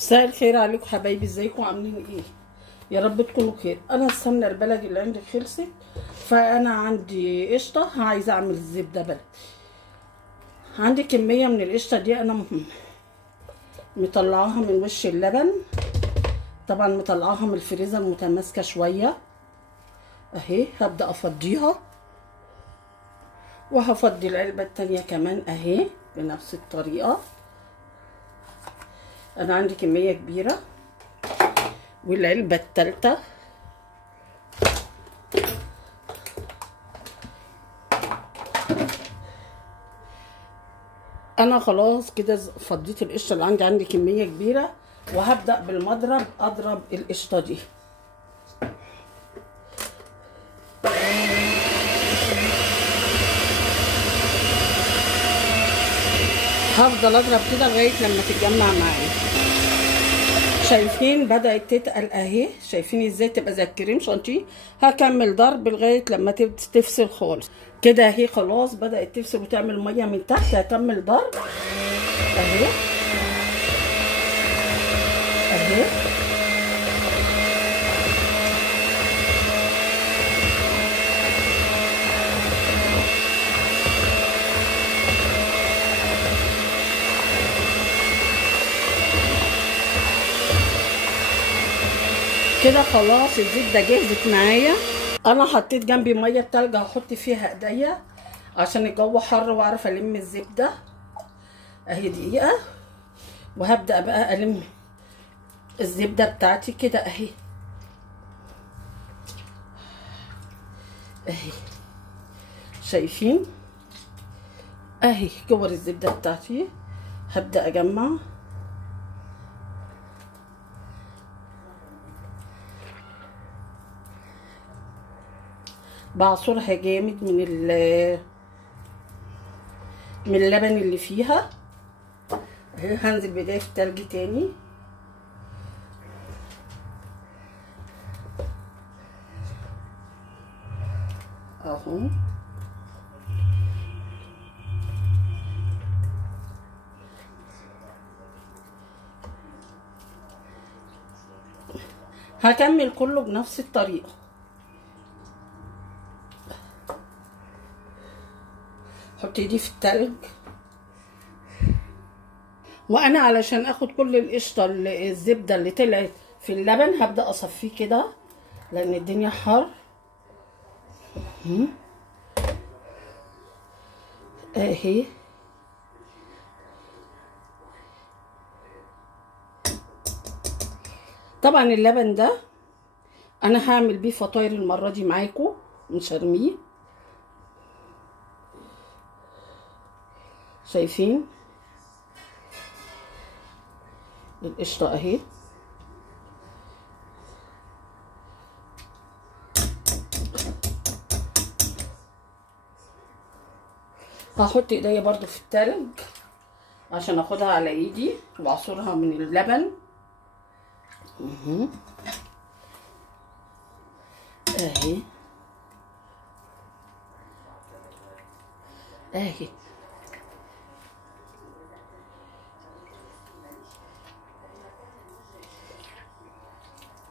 مساء الخير عليكم حبايبي، ازيكم عاملين ايه؟ يا رب تكونوا بخير. انا السمنه البلدي اللي عندي خلصت، فانا عندي قشطه عايزه اعمل الزبده بلدي. عندي كميه من القشطه دي، انا مطلعاها من وش اللبن، طبعا مطلعاها من الفريزر متماسكه شويه اهي. هبدا افضيها وهفضي العلبه التانيه كمان اهي بنفس الطريقه. انا عندي كميه كبيره، والعلبه التالتة انا خلاص كده فضيت القشطه اللي عندي كميه كبيره، وهبدا بالمضرب اضرب القشطه دي. هفضل اضرب كده لغايه لما تتجمع معايا. شايفين بدات تتقل اهي، شايفين ازاي تبقى زي الكريم شانتيه. هكمل ضرب لغايه لما تفصل خالص كده اهي. خلاص بدات تفصل وتعمل ميه من تحت. هكمل ضرب اهي اهي. كده خلاص الزبده جهزت معايا. انا حطيت جنبي ميه بتلج هحط فيها ايديا عشان الجو حر واعرف الم الزبده اهي. دقيقه وهبدا بقى الم الزبده بتاعتي كده اهي اهي. شايفين اهي كور الزبده بتاعتي. هبدا اجمع بعصرها جامد من اللبن اللي فيها اهي. هنزل بدايه في التلج تاني اهو. هكمل كله بنفس الطريقه. حط ايدي في التلج، وانا علشان اخد كل القشطه الزبده اللي طلعت في اللبن هبدا اصفيه كده لان الدنيا حر اهي. طبعا اللبن ده انا هعمل بيه فطاير المره دي معاكم، مش هرميه. شايفين القشطه اهي. هحط ايديا برضو في التلج عشان اخدها على ايدي واعصرها من اللبن اهي اهي.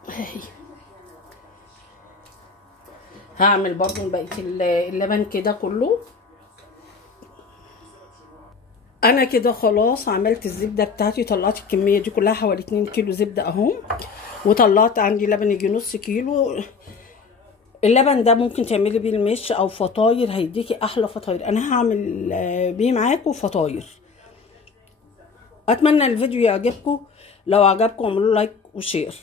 اهي هعمل برضو بقيه اللبن كده كله. انا كده خلاص عملت الزبده بتاعتي، طلعت الكميه دي كلها حوالي 2 كيلو زبده اهو، وطلعت عندي لبن يجي نص كيلو. اللبن ده ممكن تعملي بيه المش او فطاير، هيديكي احلى فطاير. انا هعمل بيه معاكم فطاير. اتمنى الفيديو يعجبكم، لو عجبكم اعملوا لايك وشير.